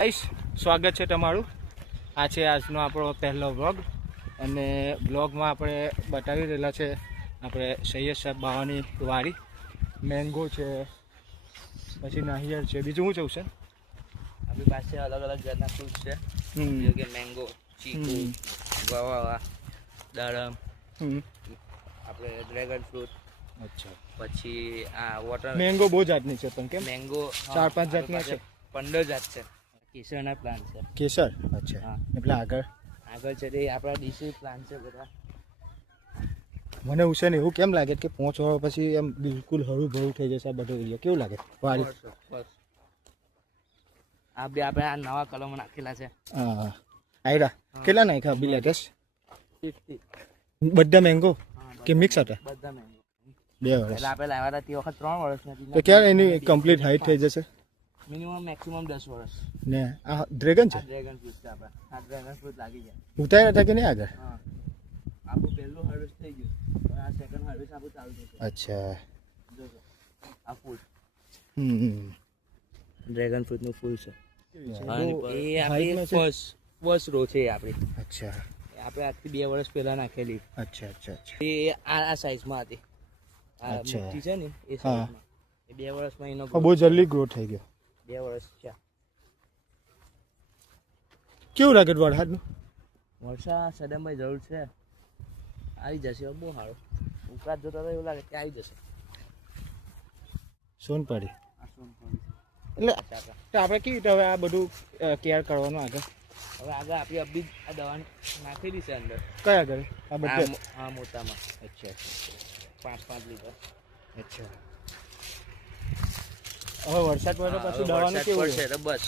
Guys, સ્વાગત છે તમારું. આ છે આજનો આપણો પહેલો વ્લોગ અને વ્લોગમાં આપણે બતાવી રહેલા છે આપણે સૈયદ સાહેબ બાવાની વાડી. મેંગો છે, પછી નારિયેળ છે, બીજું શું છે? આપણી પાસે અલગ અલગ જાતના ફ્રૂટ છે, જેમ કે મેંગો, ચીકુ, ગવાવા, દાડમ, આપણે ડ્રેગન ફ્રૂટ. અચ્છા, પછી આ વોટર મેંગો બહુ જાતની છે પણ કેમ? મેંગો 4-5 જાતના છે, 15 જાત છે. કેસરના પ્લાન્ટ છે. કેસર? અચ્છા. હા, એટલે આગળ છે તે આપણા દેશી પ્લાન્ટ છે બધા. મને હુસેન એવું કેમ લાગે કે 5 વર્ષ પછી એમ બિલકુલ હળું ભળું થઈ જશે આ બધો એરિયા? કેવું લાગે વાડી? આપણે આ નવા કલમો નાખેલા છે. હા, આયરા કેટલા નાખ્યા બી લેટેસ્ટ? 50 બધા મેંગો કે મિક્સ હતા? બધા મેંગો. 2 વર્ષ એટલે આપણે લાવ્યા હતા તે વખત 3 વર્ષ. તો ક્યારે એની કમ્પ્લીટ હાઈટ થઈ જશે? મિનિમમ મેક્સિમમ 10 વર્ષ. ને આ ડ્રેગન છે? ડ્રેગન ફ્રૂટ છે આપણે. આ ડ્રેગન ફ્રૂટ લાગી જાય. ઉતાર્યા હતા કે નહીં આગળ? હા, આપણું પહેલું હાર્વેસ્ટ થઈ ગયું, પણ આ સેકન્ડ હાર્વેસ્ટ આપણું ચાલુ થશે. અચ્છા. જોજો આ ફૂલ ડ્રેગન ફ્રૂટનું ફૂલ છે. એ આપણી ફર્સ્ટ રો છે આપણી. અચ્છા, આપણે આજથી 2 વર્ષ પહેલા નાખેલી. અચ્છા અચ્છા અચ્છા. એ આ સાઈઝમાં હતી. આ મોટી છે ને એ સાઈઝમાં. એ 2 વર્ષમાં એનો બહુ જલ્દી ગ્રો થઈ ગયો. 2 વર્ષ છે. કેવું લાગે વરસાદનું? વરસાદ સદનભાઈ જરૂર છે, આવી જશે. બહુ સારું ઉપરાત જોતા તો એવું લાગે કે આવી જશે. સોનપાડી આ સોનપાડી એટલે આપણે કેવી રીતે હવે આ બધું કેર કરવાનું આગળ? હવે આગળ આપણી અબી આ દવા નાખેલી છે અંદર. કયા આગળ? આ બધા? હા, મોટામાં. અચ્છા, 5 લીટર. અચ્છા. હવે વરસાદ પડે પછી દવાનું કેવું છે? તો બસ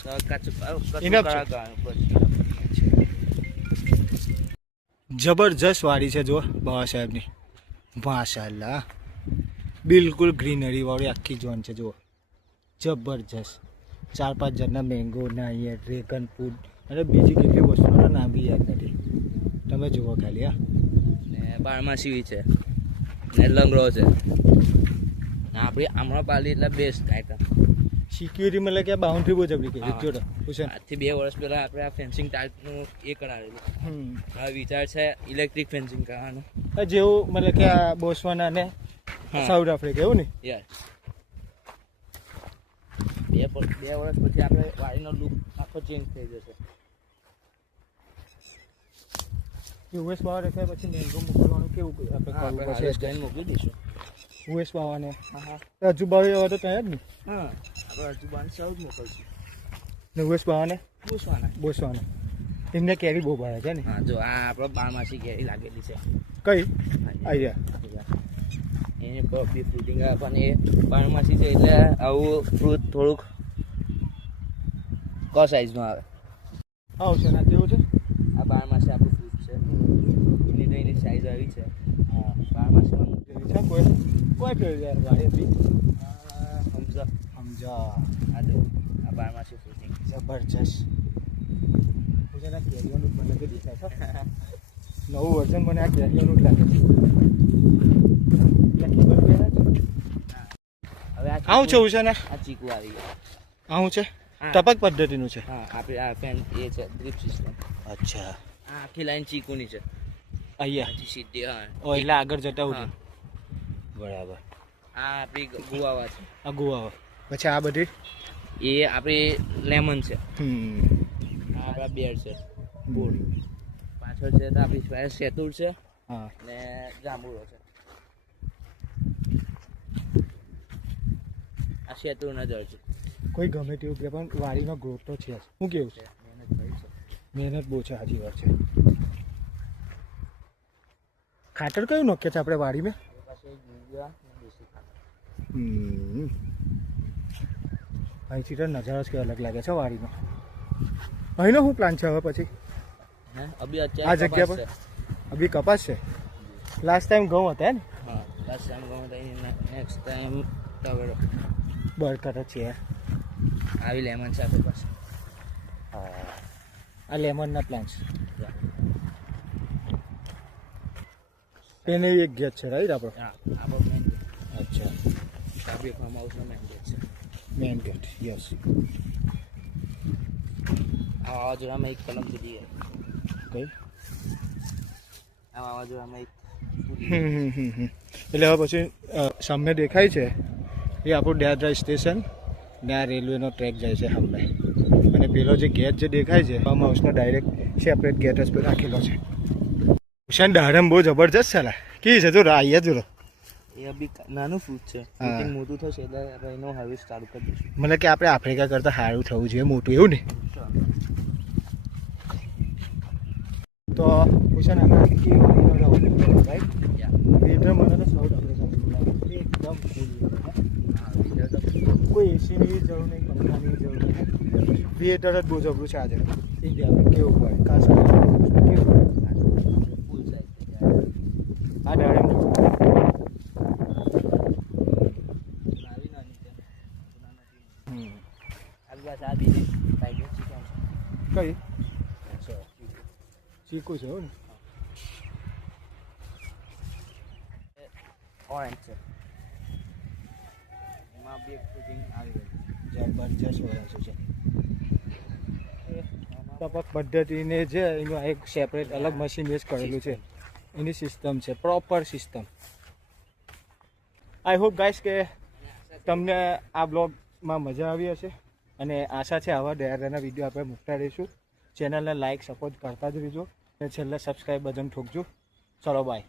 જબરજસ્ત વાડી છે જો બાબા સાહેબની. માશાઅલ્લાહ, બિલકુલ ગ્રીનરી વાળી આખી ઝોન છે જુઓ, જબરજસ્ત. 4-5 જાતના મેંગો, નારિયેળ, ડ્રેગન ફ્રૂટ અને બીજી કેટલી વસ્તુઓના નામ બી યાદ નથી. તમે જુઓ ખાલી. હા, ને બારમાસી છે ને લંગડો છે. આપણી આમ્રપાલી એટલે બેસ્ટ આઈટમ. સિક્યુરિટી મતલબ કે બાઉન્ડ્રી બહુ જબરી ગઈ જોડે. આજથી 2 વર્ષ પહેલા આપણે આ ફેન્સિંગ ટાઈપનું એ કરાવેલું. હવે વિચાર છે ઇલેક્ટ્રિક ફેન્સિંગ કરવાનું, જેવું મતલબ કે આ બોસ્વાના ને સાઉથ આફ્રિકા એવું ને. યસ, 2 વર્ષ પછી આપણે વાડીનો લુક આખો ચેન્જ થઈ જશે. યુએસ બાવા રેખાય પછી મેંગો મોકલવાનું કેવું આપણે મોકલી દઈશું. યુએસ બાવાને હા, હજુ બાવી હવે તો ત્યાં જ ને. હા, આપણે હજુ બાર સાઉથ મોકલશું. ને યુએસ બાવાને બોસવાના એમને કેરી બહુ ભાવે છે ને. હા, જો આ આપણે બારમાસી કેરી લાગેલી છે. કઈ આઈડિયા? એને કોફી ફ્રૂટિંગ પણ એ બારમાસી છે એટલે આવું ફ્રૂટ થોડુંક ક સાઈઝમાં આવે. હા છે ના કેવું છે? આ બારમાસી આપણું ફ્રૂટ છે. એની સાઈઝ આવી છે. હા, બારમાસીમાં છે. કોઈ ફેર વાડી હતી સમજા. આ જો આ બારમાસી ફ્રૂટિંગ જબરજસ્ત. પૂજાના કેરીઓનું મને તો દેખાય છે. નવું વર્ઝન મને આ કેરીઓનું જ લાગે છે. હવે આવું છે ઉષા ને? આ ચીકુ આવી ગયા. આવું છે ટપક પદ્ધતિનું છે? હા, આપણે આ ફેન એ છે ડ્રીપ સિસ્ટમ. અચ્છા, આ આખી લાઈન ચીકુની છે અહીંયા સીધી. હા, એટલે આગળ જતા હોય. બરાબર. આ આપણી ગુવાવા છે. આ ગુવાવા. પછી આ બધી એ આપણી લેમન છે. આ આપણા બેર છે. બોર પાછળ છે તો આપણી પાસે સેતુર છે. હા, ને જાંબુડો છે. આ સેતુર નજર છે. કોઈ ગમે તેવું કે પણ વાડીનો ગ્રોથ તો છે. શું કેવું છે? મહેનત કરી છે. મહેનત બહુ છે, સાચી વાત છે. ખાતર કયું નોખે છે આપણે વાડીમાં? અહીંથી તો નજારો જ કે અલગ લાગે છે વાડીનો. અહીંનો શું પ્લાન છે હવે પછી આ જગ્યા પર? અભી કપાસ છે. લાસ્ટ ટાઈમ ઘઉં હતા ને? હા, લાસ્ટ ટાઈમ ઘઉં હતા. Next time ટવેરો. બરકત છે. આવી લેમન છે આપણી પાસે. હા, આ લેમનના પ્લાન્ટ્સ. એને એક ગેટ છે રાઈટ આપણો? હા, આપણો મેન ગેટ. અચ્છા, આપણી ફાર્મ હાઉસનો મેન ગેટ છે. Main gate, yes. આ વાવાઝોડામાં એક કલમ સુધી કઈ આ વાવાઝોડામાં એક એટલે હવે પછી સામે દેખાય છે એ આપણું ડેડરા સ્ટેશન ને આ રેલવેનો ટ્રેક જાય છે સામે અને પેલો જે ગેટ જે દેખાય છે ફાર્મ હાઉસનો ડાયરેક્ટ સેપરેટ ગેટ જ રાખેલો છે હુસેન દાડમ બહુ જબરજસ્ત છે લા કી છે જો રાઈ જ જો એ અભી નાનું ફ્રૂટ છે ફ્રૂટિંગ મોટું થશે એટલે આપણે એનો હાર્વેસ્ટ ચાલુ કરી દઈશું મને કે આપણે આફ્રિકા કરતાં સારું થવું જોઈએ મોટું એવું ને તો હુસેન રાઈટ વેધર મને તો સાઉથ આફ્રિકા એકદમ કોઈ એસીની જરૂર નહીં પંખાની જરૂર નહીં વેધર જ બહુ જબરું છે આજે ઇન્ડિયામાં કેવું હોય ખાસ કેવું ફૂલ સાઈઝ આ દાડમ નાની નાની છે આ બસ આ બીજી સાઈડ કઈ ચીકુ છે એવું ને ઓરેન્જ છે એમાં બી એક ફ્રૂટિંગ આવી જબરજસ્ત ઓરેન્જ છે ટપક પદ્ધતિને જે એનું એક સેપરેટ અલગ મશીન યુઝ કરેલું છે એની સિસ્ટમ છે proper system I hope guys કે તમને આ બ્લોગમાં મજા આવી હશે અને આશા છે આવા ડેરાના વિડીયો આપણે મૂકતા રહીશું ચેનલને લાઇક સપોર્ટ કરતા જ રહીજો અને છેલ્લે સબસ્ક્રાઈબ બટન ઠોકજો ચલો બાય